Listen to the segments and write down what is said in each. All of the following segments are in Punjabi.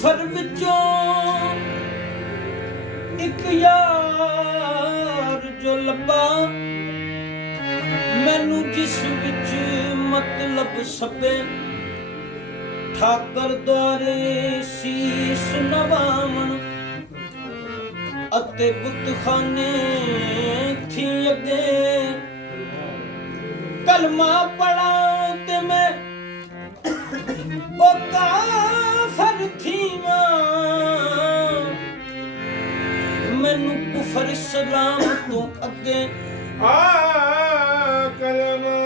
ਕੁਫਰ ਵਿੱਚੋਂ ਇੱਕ ਯਾਰ ਜੋ ਲੱਭਾ ਮੈਨੂੰ ਜਿਸ ਵਿੱਚ ਮਤਲਬ ਸਭੇ ਠਾਕਰ ਦੁਆਰੇ ਸੀਸ ਨਵਾਵਣ ਅਤੇ ਬੁੱਤਖਾਨੇ ਥੀ ਅੱਗੇ ਕਲਮਾ ਪੜਾ ਤੇ ਮੈਂ ਉਹ ਕਾਫਰ ਥੀਵਾਂ ਮੈਨੂੰ ਕੁਫਰ ਇਸਲਾਮ ਤੋਂ ਅੱਗੇ ਕਲਮਾ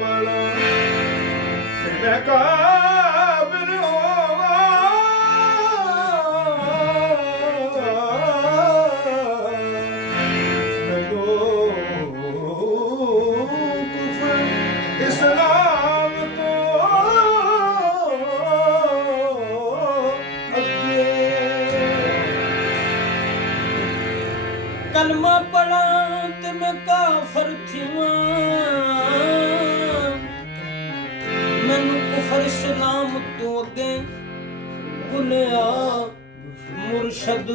ਪੜਾ ਤੇ ਮੈਂ ਕਾਬਰ ਹੋਵਾਂ ਮੈਨੂੰ ਕੁਫਰ ਇਸਲਾਮ ਤੋਂ ਅੱਗੇ ਕਲਮਾ ਪੜਾ ਤੇ ਮੈਂ ਕਾਫਰ ਥੀਵਾਂ ਮੈਨੂੰ ਕੁਫਰ ਇਸਲਾਮ ਤੋਂ ਅੱਗੇ ਭੁੱਲਿਆ ਮੁਰਸ਼ਦ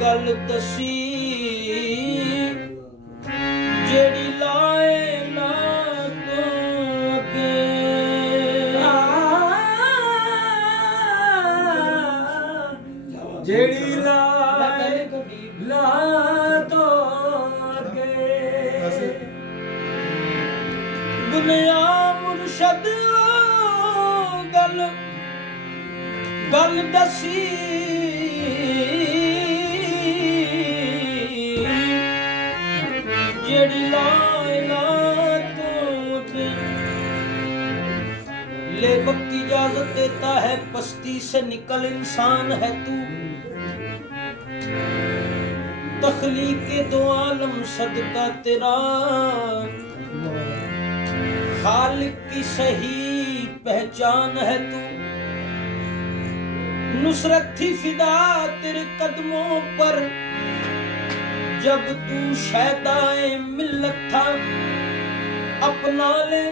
ਗੱਲ ਦਸੀ ਜਿਹੜੀ ਲਾਏ ਲਾ ਤੋਂ ਅੱਗੇ ਜਿਹੜੀ ਲਾਏ ਲਾ ਤੋਂ ਅੱਗੇ ਬੁਲਿਆ ਮੁਰਸ਼ਦ ਗੱਲ ਦਸੀ ਜਿਹੜੀ ਲਾ ਤੋਂ ਅੱਗੇ ले वक्त इजाजत देता है पस्ती से निकल इंसान है तू तखलीक दो आलम सदका तेरा खालिक की सही पहचान है तू नुसरत थी फिदा तेरे कदमों पर जब तू शैदाए मिल्लत था अपना ले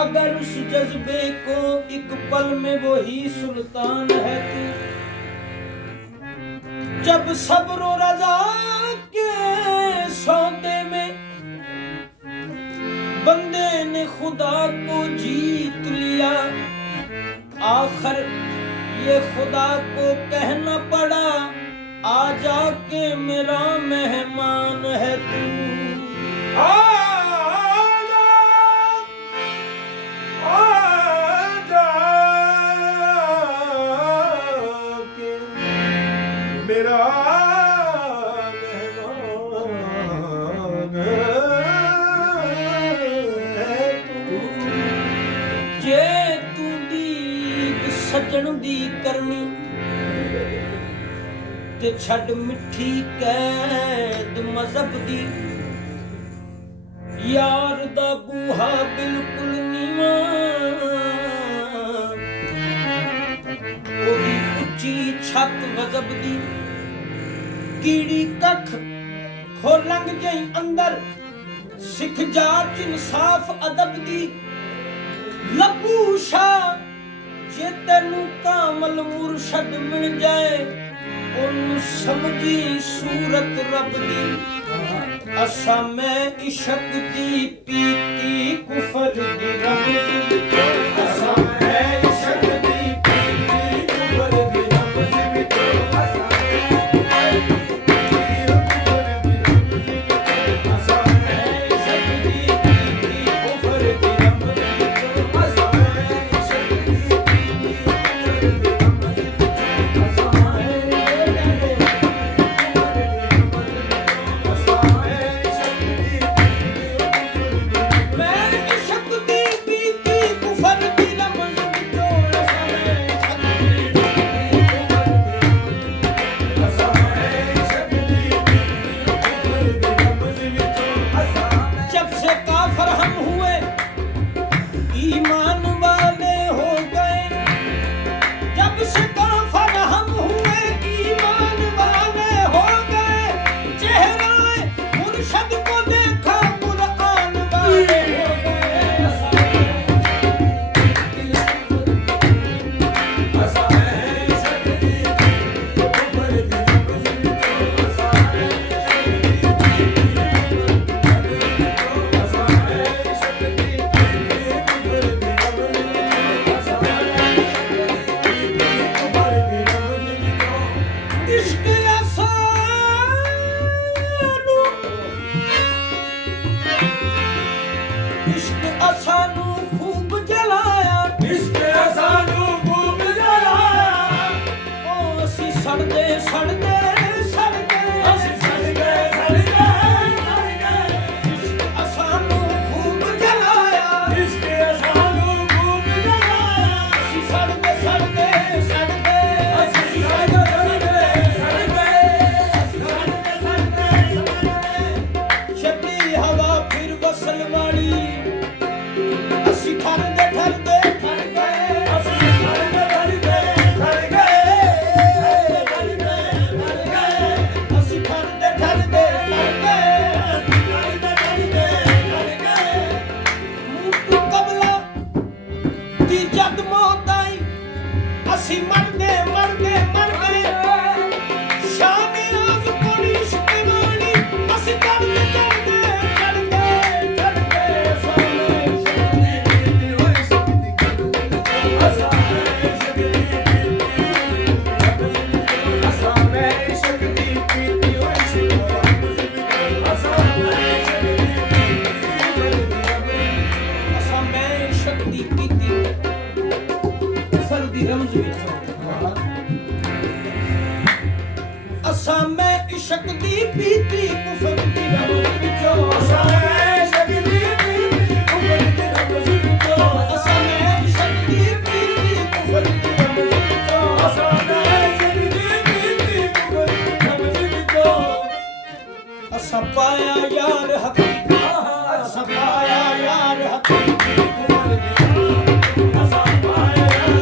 अगर उस जज्बे को एक पल में वही सुल्तान है तू जब सब्र और रज़ा के सौदे में बंदे ने खुदा को जीत लिया आखिर ये खुदा को कहना पड़ा आ जाके मेरा मेहमान है तू मेरा मेहमान है तू जे तू दीद सजन दी करनी ते छड़ मिठी कैद मजहब दी यार दा बूहा बिल्कुल नीवा ओदी उच्ची छत गजब दी कीड़ी कख हो लंघ जाई अंदर सिख जाच इंसाफ अदब दी लबू शाह जे तेनू कामल मुरशद मिल जाए ओनू समझी सूरत रब दी असा मैं इशक दी पीती कुफर दी रब दी असा मैं इशक दी पीती कुफर दी रब दी असा मैं इशक दी पीती कुफर दी रब ਸਾਨੂੰ ਖੂਬ ਜਲਾਇਆ ਅਸੀਂ ਸੜਦੇ ਛੱਡੀ ਹਵਾ ਫਿਰ ਵਸਲ ਵਾਲੀ ਅਸੀਂ ਠਰਦੇ ਠਰ ਗਏ ਅਸੀਂ ਠਰਦੇ ਠਰ ਗਏ ਮੂਤੂ ਕਬਲਾ ਦੀ ਜਦ ਮੌਤ ਆਈ ਅਸੀਂ ਮਰਦੇ ਗਏ ਸ਼ਾਮੇ ਆਜ ਕੋੜੀ ਸ਼ਕਵਾਨੀ ਅਸੀਂ ਚੜਦੇ ਅਸਾਂ ਮੈਂ ਸ਼ਕਤੀ ਪੀਤੀ ਕੁਫਰ ਦੀ ਰਮਜ਼ ਵਿੱਚ ਅਸਾਂ ਮੈਂ ਇਸ਼ਕ ਦੀ ਪੀਤੀ ਕੁਫਰ ਦੀ ਰਮਜ਼ ਵਿੱਚੋਂ ਅਸਾਂ ਮੈਂ ਇਸ਼ਕ ਦੀ ਪੀਤੀ ਕੁਫਰ ਦੀ ਰਮਜ਼ ਵਿੱਚੋਂ ਅਸਾਂ ਮੈਂ ਇਸ਼ਕ ਦੀ ਪੀਤੀ ਕੁਫਰ ਦੀ ਰਮਜ਼ ਵਿੱਚੋਂ ਅਸਾਂ ਮੈਂ ਇਸ਼ਕ ਦੀ ਪੀਤੀ ਕੁਫਰ ਦੀ ਰਮਜ਼ ਵਿੱਚੋਂ ਅਸਾਂ ਪਾਇਆ ਯਾਰ ਹਕੀਕੀ ਅਸਾਂ ਪਾਇਆ ਯਾਰ ਹਕੀਕੀ ਕੁਫਰ ਦੀ ਅਸਾਂ ਪਾਇਆ ਯਾਰ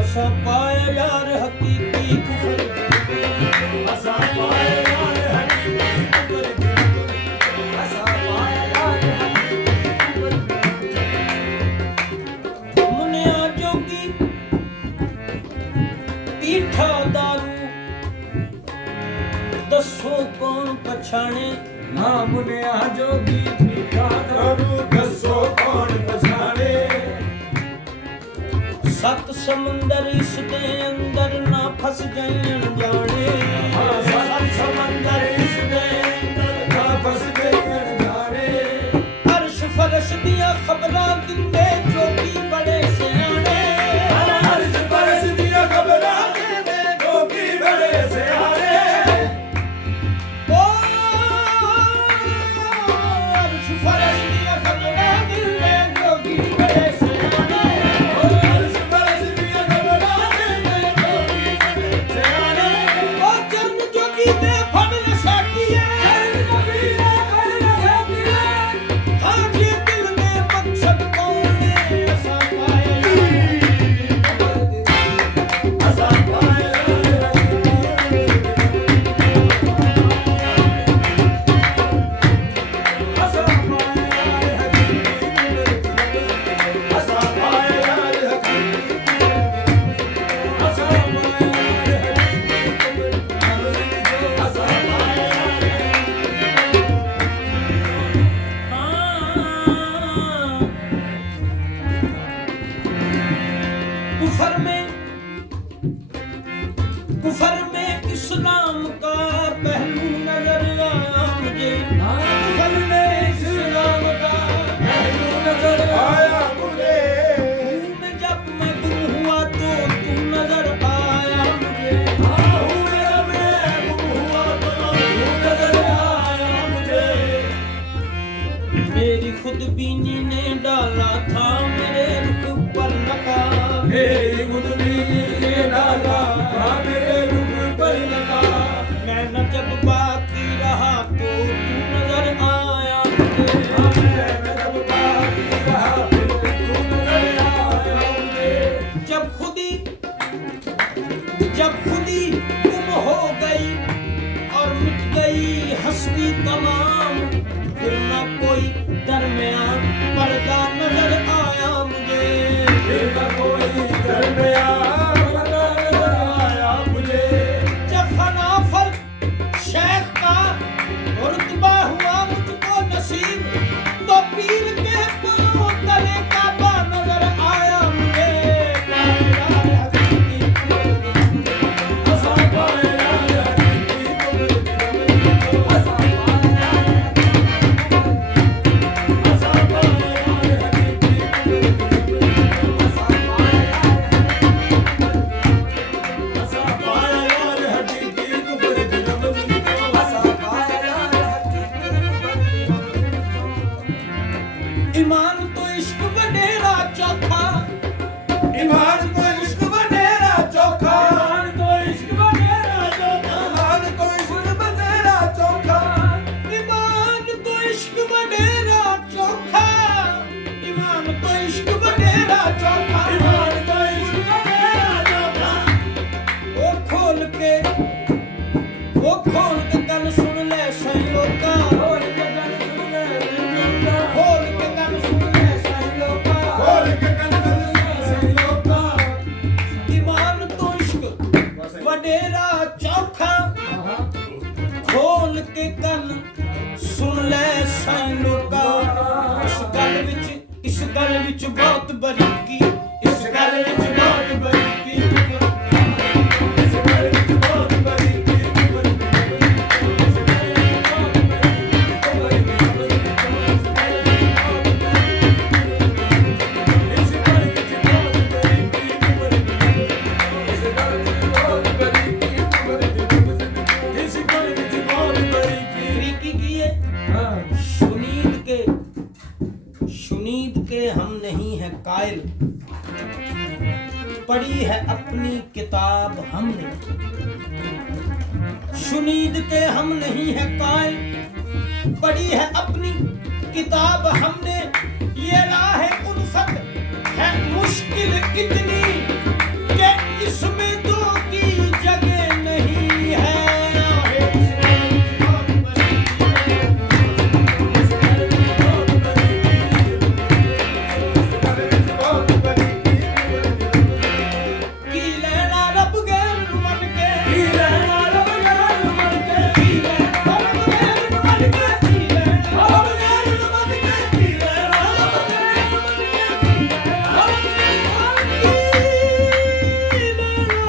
ਅਸਾਂ ਪਾਇਆ ਯਾਰ ਹਕੀਕੀ ਕੁਫਰ ਅਸਾਂ ਪਾਇਆ ਯਾਰ ਹਕੀਕੀ ਕੁਫਰ ਅਸਾਂ ਪਾਇਆ ਯਾਰ ਹਕੀਕੀ ਕੁਫਰ ਮੁਨਿਆ ਜੋਗੀ ਪੀਠਾ ਦਾਰੂ ਦੱਸੋ ਕੌਣ ਪਛਾਣੇ ਨਾ ਮੁਨਿਆ ਜੋਗੀ ਪੀਠਾ ਦਾਰੂ ਦੱਸੋ ਕੌਣ ਪਛਾਣੇ ਸੱਤ ਸਮੁੰਦਰ ਇਸ ਦੇ ਅੰਦਰ ਨਾ ਫਸ ਜਾਈਣ ਜਾਣੇ ਸੱਤ ਸਮੁੰਦਰ ਇਸ ਦੇ ਅੰਦਰ ਨਾ ਫਸ ਜਾਈਣ ਜਾਣੇ ਅਰਸ਼ ਫਰਸ਼ ਦੀਆਂ ਖਬਰਾਂ ਦਿੰਦੇ ਜੋਗੀ ਬੜੇ ਸਿਆਣੇ ਅਰਸ਼ ਫਰਸ਼ ਦੀਆਂ ਖਬਰਾਂ ਦਿੰਦੇ ਜੋਗੀ ਬੜੇ ਸਿਆਣੇ ਅਰਸ਼ ਫਰਸ਼ ਦੀਆਂ ਖਬਰਾਂ ਦਿੰਦੇ ਜੋਗੀ ਬੜੇ ਸਿਆਣੇ कुफर में इस्लाम का पहलू नजर आया मुझे कुफर में इस्लाम का पहलू नजर आया मुझे में जब मैं गुम हुआ तो तू नजर आया मुझे जब मैं गुम हुआ तो तू नजर आया मुझे मेरी खुदबीनी ने डाला था मेरे रुख पर नकाब मेरी खुदबीनी ने डाला था मेरे रुख पर नकाब मैं न जब बाकी रहा तो तू नजर आया मुझे मैं जब बाकी रहा फिर तू नजर आया मुझे जब खुदी गुम हो गई और मिट गई हस्ती तमाम ਈਮਾਨ ਤੋਂ ਇਸ਼ਕ ਵਡੇਰਾ ਚੋਖਾ ਈਮਾਨ ਤੋਂ ਇਸ਼ਕ ਵਡੇਰਾ ਚੋਖਾ ਈਮਾਨ ਤੋਂ ਇਸ਼ਕ ਵਡੇਰਾ ਚੋਖਾ ਈਮਾਨ ਤੋਂ ਇਸ਼ਕ ਵਡੇਰਾ ਚੋਖਾ ਈਮਾਨ ਤੋਂ ਇਸ਼ਕ ਵਡੇਰਾ ਚੋਖਾ ਈਮਾਨ ਤੋਂ ਇਸ਼ਕ ਵਡੇਰਾ ਚੋਖਾ ਈਮਾਨ ਤੋਂ ਇਸ਼ਕ ਵਡੇਰਾ ਚੋਖਾ ਉਹ ਖੋਲ ਕੇ ਕੰਨ ਸੁਣ ਲੈ ਸਹੀ ਲੋਕਾਂ ਖੋਲ ਕੇ ਕੰਨ ਸੁਣ ਲੈ ਲੋਕਾਂ ਖੋਲ ਕੇ ਕੰਨ ਸੁਣ ਲੈ ਸਹੀ ਲੋਕਾਂ ਖੋਲ ਕੇ ਕੰਨ ਸੁਣ ਲੈ ਲੋਕਾਂ ਈਮਾਨ ਤੋਂ ਇਸ਼ਕ ਵਡੇਰਾ ਚੋਖਾ ਖੋਲ ਕੇ ਕੰਨ ਸੁਣ ਲੈ ਸਹੀ ਲੋਕਾਂ ਇਸ ਗੱਲ ਵਿੱਚ ਬਹੁਤ ਬਰੀਕੀ ਇਸ ਗੱਲ ਵਿੱਚ ਬਹੁਤ ਬਰੀਕੀ ਇਸ ਗੱਲ ਵਿੱਚ ਬਹੁਤ ਬਰੀਕੀ बरीकी की है शुनीद के हम नहीं है कायल पढ़ी है अपनी किताब हमने शुनीद के हम नहीं है कायल पढ़ी है अपनी किताब हमने ये राह उल्फत है मुश्किल इतनी कि इसमें दो की जगह नहीं है ਕੀ ਲੈਣਾ ਰੱਬ ਗੈਰ ਨੂੰ ਮੰਨ ਕੇ ਕੀ ਲੈਣਾ ਰੱਬ ਗੈਰ ਨੂੰ ਮੰਨ ਕੇ ਕੀ ਲੈਣਾ ਰੱਬ ਗੈਰ ਨੂੰ ਮੰਨ ਕੇ ਕੀ ਲੈਣਾ ਰੱਬ ਗੈਰ ਨੂੰ ਮੰਨ ਕੇ ਕੀ ਲੈਣਾ ਰੱਬ ਗੈਰ ਨੂੰ ਮੰਨ ਕੇ ਕੀ ਲੈਣਾ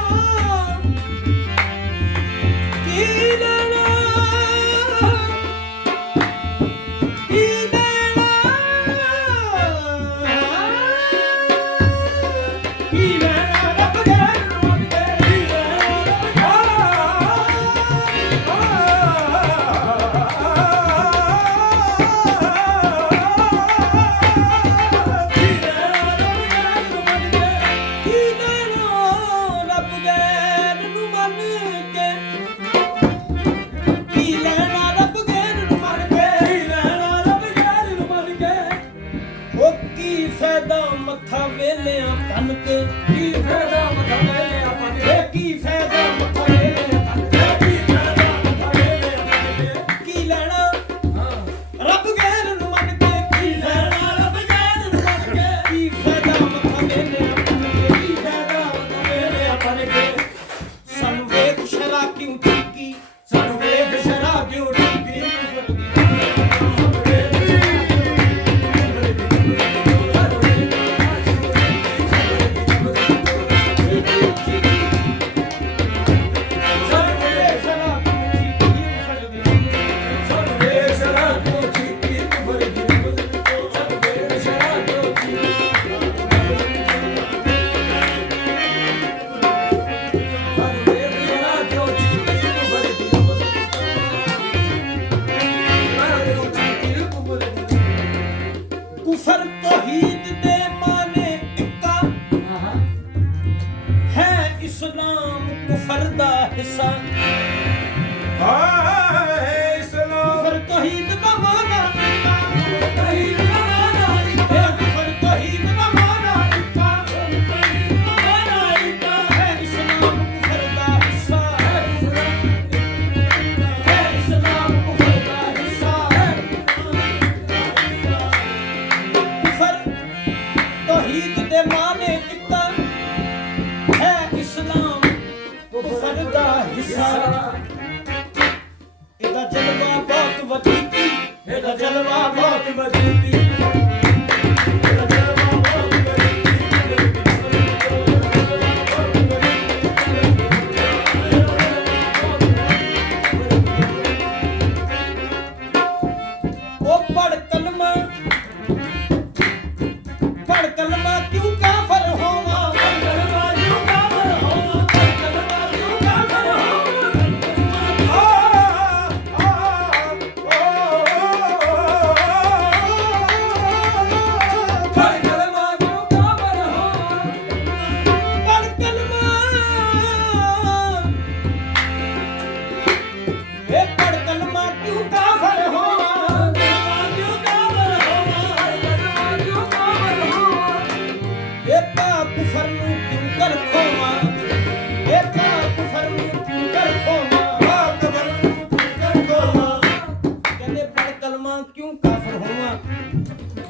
ਕਲਮਾ ਕਿਉਂ ਕਾਫਰ ਹੋਵਾਂ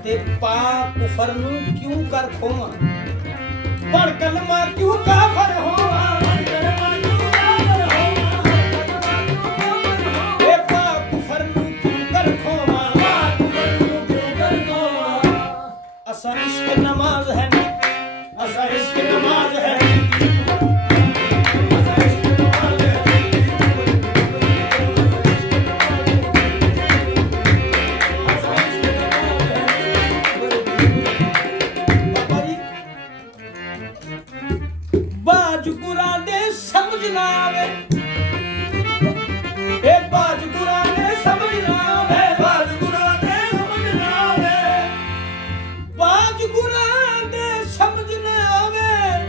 ਤੇ ਪਾ ਕੁਫਰ ਨੂੰ ਕਿਉਂ ਕਰ ਖੋਵਾਂ ਪੜ ਕਲਮਾ ਕਿਉਂ ਕਾਫਰ ਹੋਵਾਂ ਪੜ ਕਲਮਾ ਕਿਉਂ ਕਾਫਰ ਹੋਵਾਂ ਇਹ ਪਾ ਕੁਫਰ ਨੂੰ ਕਿਉਂ ਕਰ ਖੋਵਾਂ ਪਾ ਕੁਫਰ ਨੂੰ ਕਿਉਂ ਕਰ ਖੋਵਾਂ ਅਸਾਂ ਇਸ਼ਕ ਨਮਾਜ਼ ਹੈ ਅਸਾਂ ਇਸ਼ਕ ਨਮਾਜ਼ ਹੈ ਬਾਜਗੁਰਾਂ ਦੇ ਸਮਝ ਨਾ ਆਵੇ ਇਹ ਬਾਜਗੁਰਾਂ ਦੇ ਸਮਝ ਨਾ ਆਵੇ ਬਾਜਗੁਰਾਂ ਦੇ ਸਮਝ ਨਾ ਆਵੇ ਬਾਜਗੁਰਾਂ ਦੇ ਸਮਝ ਨਾ ਆਵੇ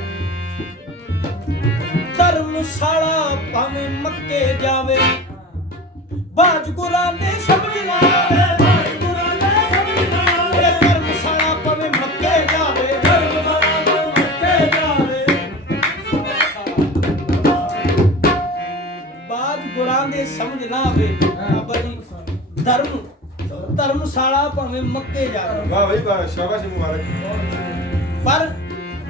ਧਰਮਸ਼ਾਲਾ ਭਾਵੇਂ ਮੱਕੇ ਜਾਵੇ ਬਾਜਗੁਰਾਂ ਦੇ ਸਮਝ ਨਾ ਆਵੇ ਬਾਜਗੁਰਾਂ ਦੇ ਸਮਝ ਨਾ ਆਵੇ ਧਰਮਸ਼ਾਲਾ ਭਾਵੇਂ ਮੱਕੇ ਜਾਵੇ ਗੁਰਾਂ ਦੇ ਸਮਝ ਨਾ ਆਵੇ ਬਾਬਾ ਜੀ ਧਰਮਸ਼ਾਲਾ ਭਾਵੇਂ ਮੱਕੇ ਜਾਵੇ ਵਾਹ ਬਈ ਵਾਹ ਸ਼ਾਬਾਸ਼ ਮੁਬਾਰਕ ਪਰ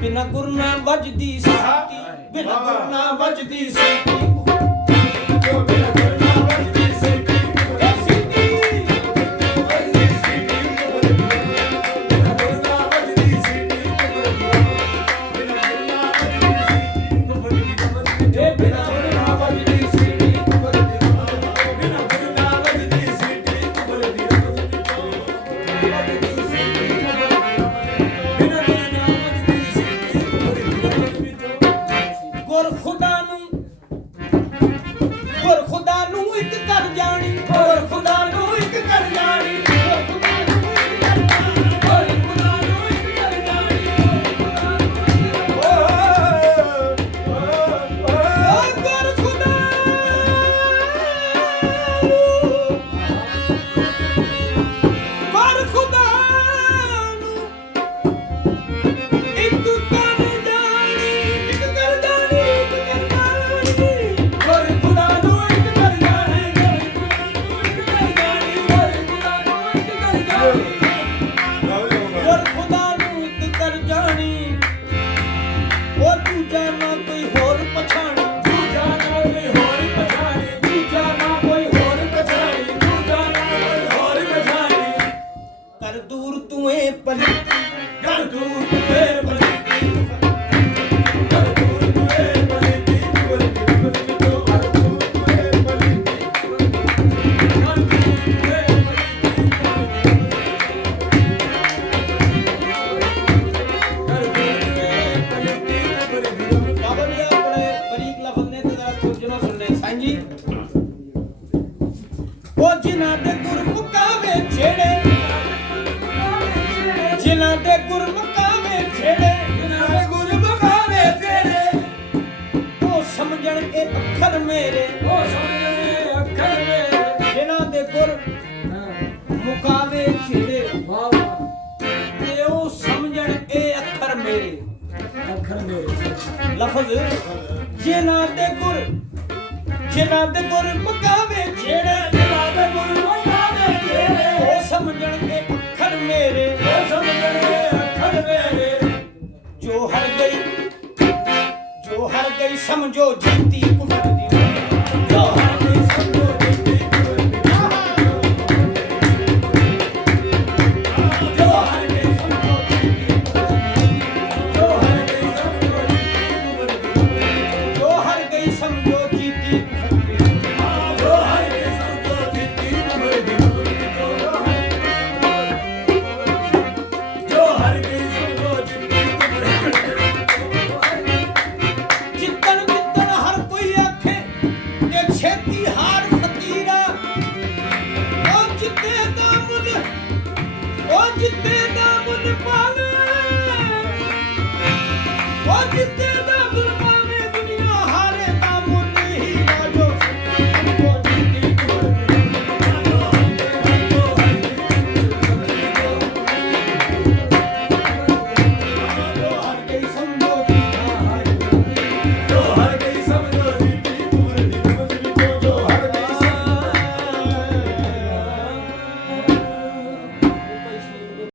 ਬਿਨਾਂ ਗੁਰ ਨਾ ਵੱਜਦੀ ਸੀਟੀ ਬਿਨਾਂ ਗੁਰ ਨਾ ਵੱਜਦੀ ਸੀਟੀ ਜੋ ਬਿਨਾਂ ਗੁਰ ਨਾ ਵੱਜਦੀ ਸੀਟੀ ਖੁਦਾ ਨੂੰ ਇੱਕ ਕਰ ਜਾਣੀ ਗੁਰ ਖੁਦਾ ਨੂੰ ਇੱਕ ਕਰ ਜਾਣੀ ਗੁਰ ਖੁਦਾ ਨੂੰ ਇੱਕ ਕਰ ਜਾਣੀ ਗੁਰ ਖੁਦਾ ਨੂੰ ਇੱਕ ਕਰ ਜਾਣੀ ਗੁਰ ਖੁਦਾ ਨੂੰ ਇੱਕ ਕਰ ਜਾਣੀ ਇੱਕ ਕਰ ਜਾਣੀ ਇੱਕ ਕਰ ਜਾਣੀ ਗੁਰ ਖੁਦਾ ਨੂੰ ਗੁਰ ਖੁਦਾ ਨੂੰ ਇੱਕ ਕਰ ਜਾਣੀ ਉਹ ਦੂਜਾ ਨਾ ਕੋਈ ਹੋਰ ਪਛਾਣੀ ਦੂਜਾ ਨਾ ਕੋਈ ਹੋਰ ਪਛਾਣੀ ਦੂਜਾ ਨਾ ਕੋਈ ਹੋਰ ਪਛਾਣੀ ਦੂਜਾ ਨਾ ਕੋਈ ਹੋਰ ਪਛਾਣੀ ਕਰ ਦੂਰ ਤੂੰ ਏ ਪਲੀਤੀ ਕਰ ਦੂਰ ਤੂੰ ਏ ਪਲੀਤੀ ਕਰ ਦੂਰ ਤੂੰ ਏ ਪਲੀਤੀ ਕਰ ਦੂਰ ਤੂੰ ਏ ਪਲੀਤੀ ਉਹ ਜਿਨ੍ਹਾਂ ਦੇ ਗੁਰਮੁਖਾਵੇ ਛੇੜੇ ਜਿਨ੍ਹਾਂ ਦੇ ਗੁਰਮੁਖਾਵੇ ਛੇੜੇ ਜਿਨ੍ਹਾਂ ਦੇ ਗੁਰਮੁਖਾਵੇ ਛੇੜੇ ਉਹ ਸਮਝਣ ਇਹ ਅੱਖਰ ਮੇਰੇ ਉਹ ਸਮਝਣ ਇਹ ਅੱਖਰ ਮੇਰੇ ਜਿਨ੍ਹਾਂ ਦੇ ਗੁਰ ਮੁਕਾਵੇ ਛੇੜੇ ਵਾਹ ਤੇ ਉਹ ਸਮਝਣ ਇਹ ਅੱਖਰ ਮੇਰੇ ਲਫ਼ਜ਼ ਜਿਨ੍ਹਾਂ ਦੇ ਗੁਰ ਮੁਕਾਵੇ ਛੇੜੇ ਜਿਨ੍ਹਾਂ ਦੇ ਗੁਰ ਮੁਕਾਵੇ ਛੇੜੇ ਉਹ ਸਮਝਣ ਇਹ ਅੱਖਰ ਮੇਰੇ ਉਹ ਸਮਝਣ ਇਹ ਅੱਖਰ ਮੇਰੇ ਜੋ ਹਰ ਗਈ ਸਮਝੋ